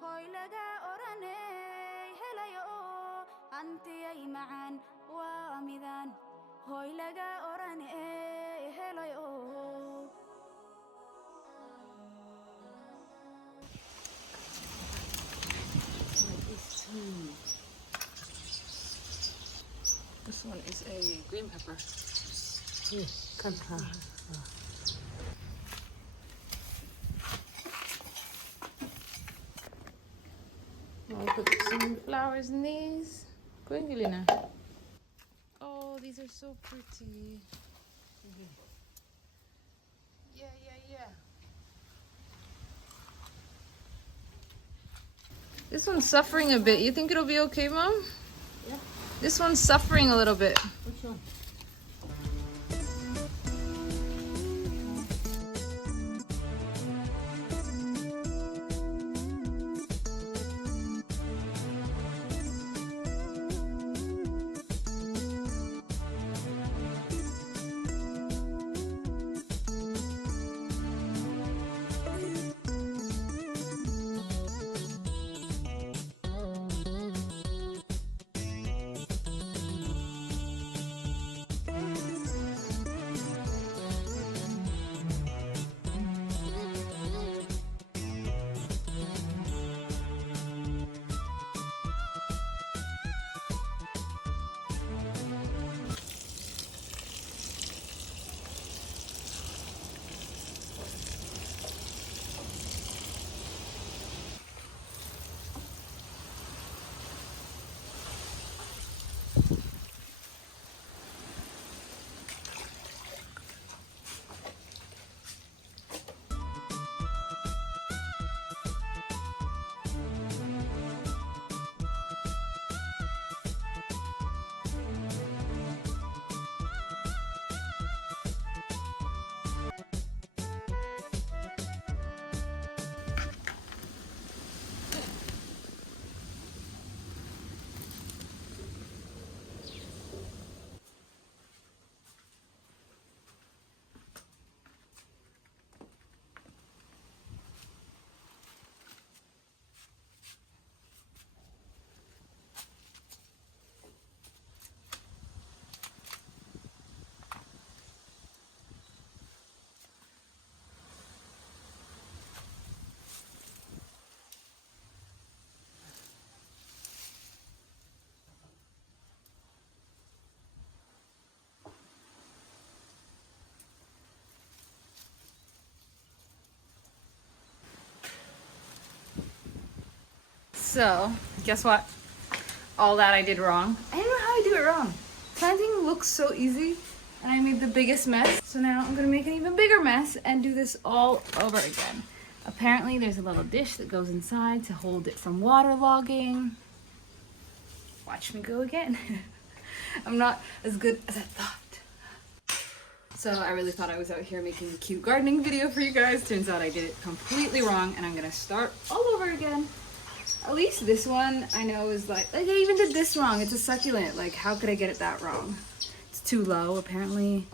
hoy laga oranay helayo antiyay macaan waa midaan hoy laga oranay helayo. This one is a green pepper. I'll put some flowers in these. Oh, these are so pretty. Yeah. This one's suffering a bit. You think it'll be okay, Mom? Yeah. This one's suffering a little bit. Which one? So, guess what? All that I did wrong. I don't know how I do it wrong. Planting looks so easy, and I made the biggest mess. So now I'm gonna make an even bigger mess and do this all over again. Apparently there's a little dish that goes inside to hold it from waterlogging. Watch me go again. I'm not as good as I thought. So I really thought I was out here making a cute gardening video for you guys. Turns out I did it completely wrong, and I'm gonna start all over again. At least this one I know is like I even did this wrong. It's a succulent. Like, how could I get it that wrong? It's too low, apparently.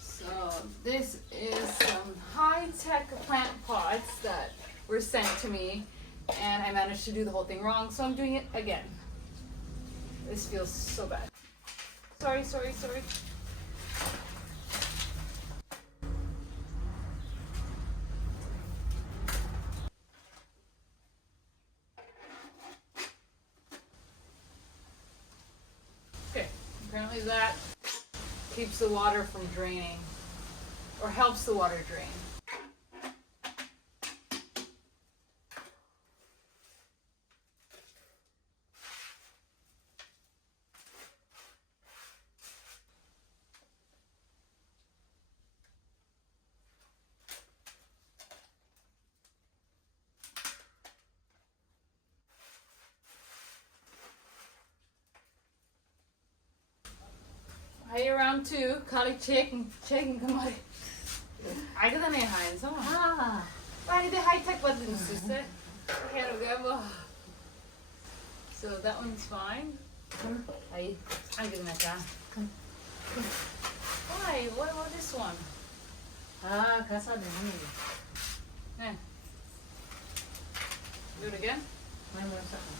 So this is some high-tech plant pots that were sent to me, and I managed to do the whole thing wrong, so I'm doing it again. This feels so bad. Sorry. Okay, apparently that keeps the water from draining, or helps the water drain. Hay around two, kali checking kamari. Ay ka na hain so. Why the high tech buttons sister? So that one's fine. Ay, I'm giving that down. Why? What about this one? Casa de honey. Eh. Do it again? May mo sa akin.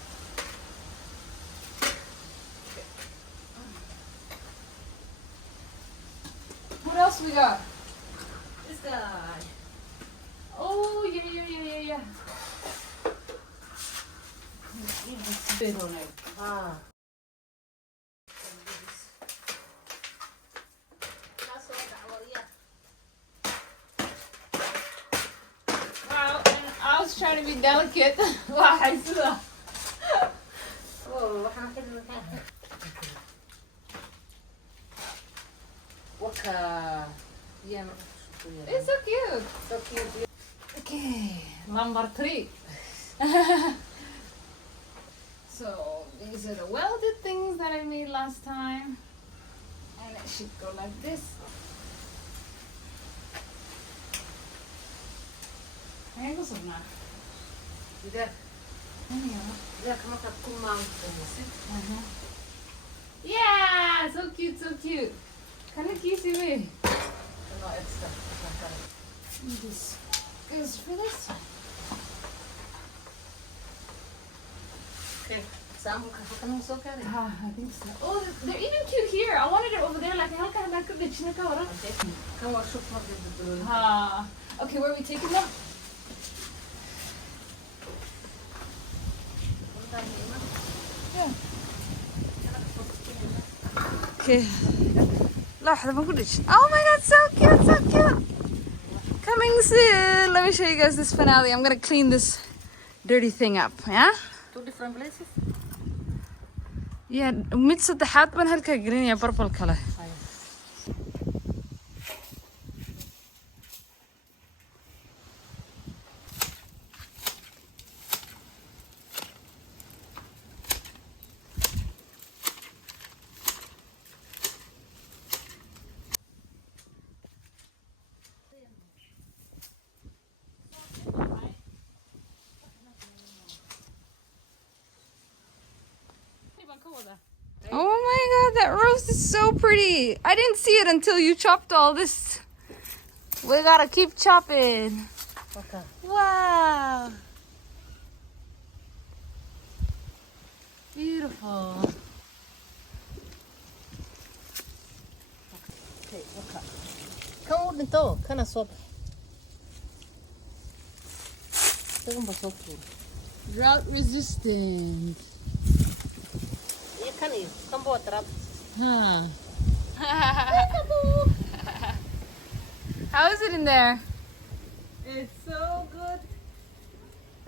What else we got? This guy. Oh, yeah. Big on it. Wow, and I was trying to be delicate. Wow, I see that. Oh, waxaan ka dhigaa. Waka. Yeah, It's so cute. so cute. Okay, number 3. So these are the welded things that I made last time, and it should go like this. Ayan gusto na. Tidak. Ayan. Dia kamakat kumang kumisit. Yeah, so cute, so cute. Kind of kissy me. No extra. This goes for this one. Okay. Saan mo kakakang so kari? I think so. Oh, they're even cute here. I wanted it over there, like halka halka bitch na ka ora. Okay. Kamu shoot mo dito. Okay, where are we taking them? Yeah. Okay. Oh my god, so cute, so cute. Coming soon. Let me show you guys this finale. I'm gonna clean this dirty thing up, yeah? 2 different places. Yeah, mid saddexaad baan halkaa gelinaya purple kale. Oh my god, that rose is so pretty. I didn't see it until you chopped all this. We gotta keep chopping. Okay. Wow. Beautiful. Okay, okay. Kamu dito, kana sob. Ito ba sob? Drought resistant. Iya kan iyo, kambo trap. Huh. How is it in there? It's so good.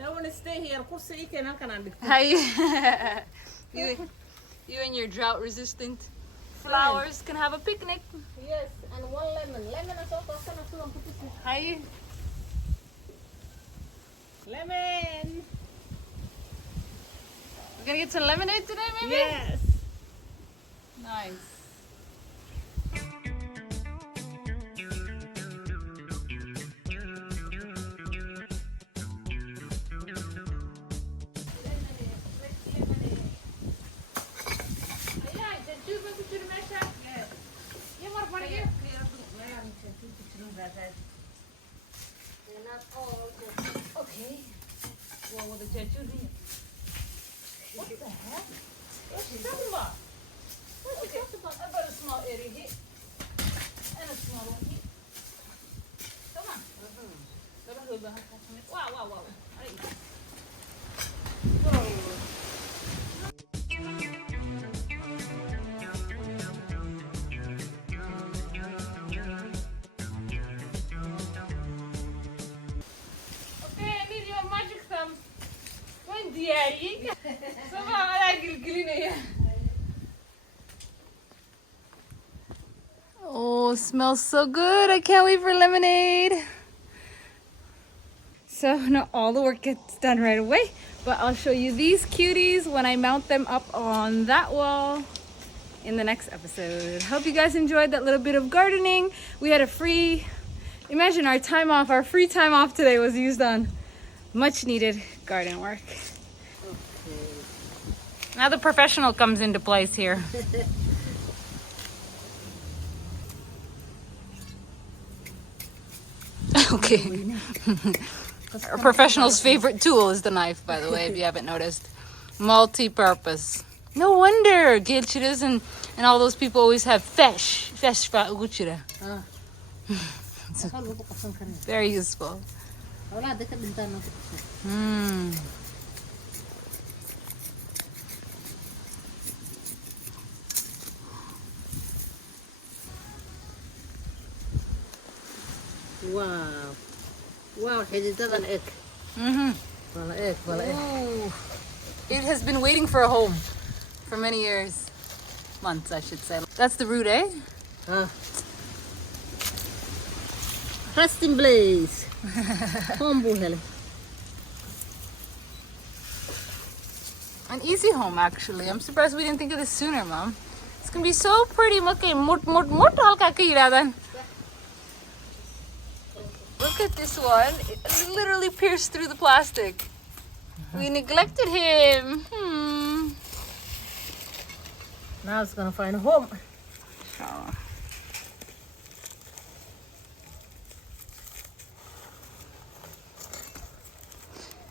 I want to stay here. Kursi ike nan kana dito. How you and your drought resistant flowers can have a picnic. Yes, and 1 lemon. Lemon is also kana sulang putis. How you? Lemon. We're gonna get some lemonade today, maybe? Yes. Nice. Okay. Well, with the tattoo here. What the heck? What's she talking about? What's she talking about? I've got a small area here. And a small one here. Come on. Wow. Okay, I need your magic thumb. When diary. Somehow I like Oh, smells so good. I can't wait for lemonade. So not all the work gets done right away, but I'll show you these cuties when I mount them up on that wall in the next episode. Hope you guys enjoyed that little bit of gardening. We had a imagine our time off, our free time off today was used on much needed garden work. Okay. Now the professional comes into place here. Okay. Our professional's favorite tool is the knife, by the way, if you haven't noticed. Multi-purpose. No wonder Gilchiras and all those people always have fish. Fish for Uguchira. Very useful. Mm. Wow. Wow, حديدة الإك. ولا إك ولا إك. It has been waiting for a home for many years. Months, I should say. That's the root, eh? Resting place. Home buhel. An easy home, actually. I'm surprised we didn't think of this sooner, Mom. It's gonna be so pretty. Look at this one. It literally pierced through the plastic. We neglected him. Now it's gonna find a home.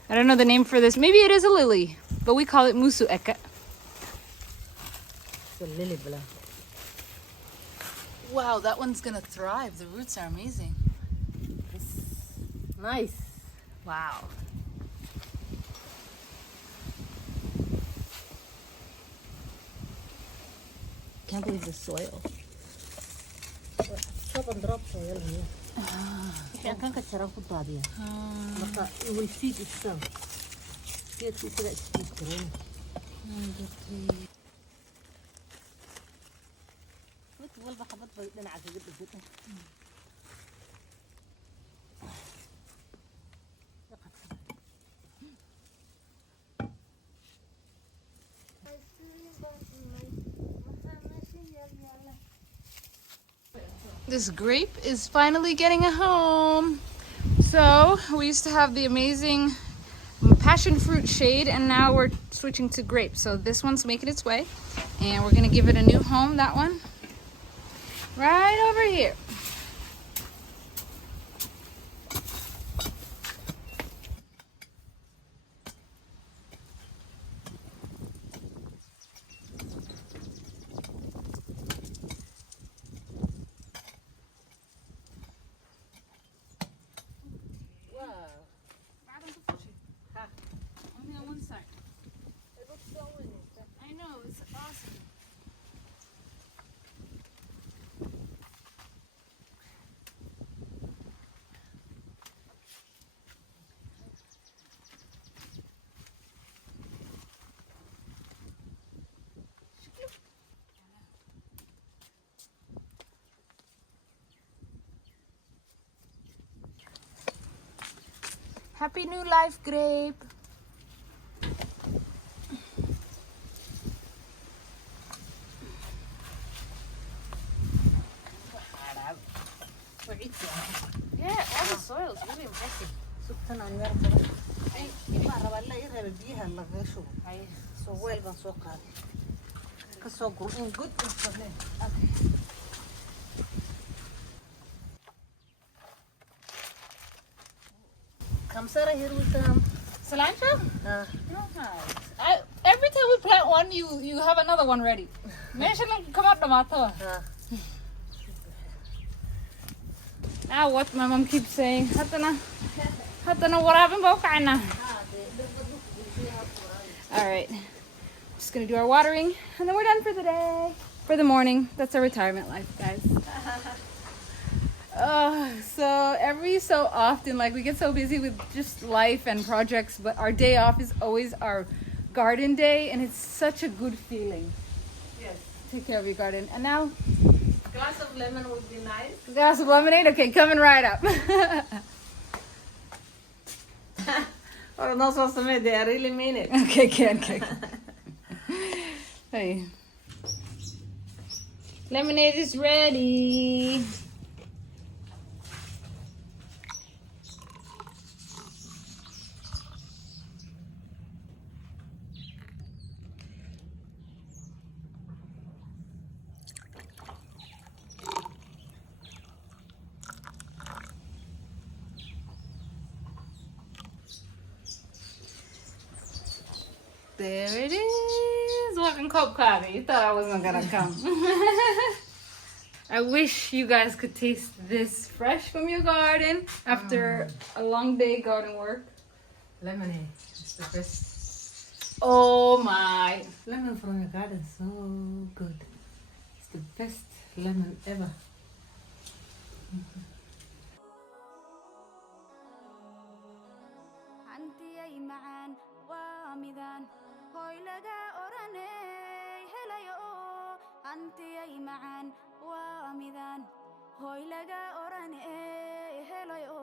I don't know the name for this. Maybe it is a lily, but we call it musu eka. It's a lily plant. Wow, that one's gonna thrive. The roots are amazing. Nice. Wow. Can't believe the soil. Chop and drop soil here. I can't catch around with body. But it will feed itself. Get to that speed green. This grape is finally getting a home. So we used to have the amazing passion fruit shade, and now we're switching to grape. So this one's making its way, and we're gonna give it a new home. That one right over here. Only on one side. It looks so interesting. I know, it's awesome. Happy new life, grape. Yeah, all the soil is really impressive. Subtan aan yar baa rabaa in la ii reebo biyaha laga shubo. Soo weel baan soo qaaday. Ka soo gur in good information. Kamsara here with Cilantro? uh, Every time we plant one, you have another one ready. Mention come up tomato. Now what my mom keeps saying, hatana what happened about Kaina? Alright. Just gonna do our watering and then we're done for the day. For the morning. That's our retirement life, guys. So every so often, like, we get so busy with just life and projects, but our day off is always our garden day, and it's such a good feeling. yes. Take care of your garden. And now, Glass of lemon would be nice. glass of lemonade. Okay, coming right up. Or not supposed to make they really mean it. Okay, good. Hey. Lemonade is ready. There it is. Welcome, Kopkari. You thought I wasn't gonna come. I wish you guys could taste this fresh from your garden after a long day garden work. Lemonade. It's the best. Oh my. Lemon from your garden, so good. It's the best lemon ever. hantiyay macaan waa midaan hooy laga oranay helayo hantiyay macaan waa midaan hooy laga oranay helayo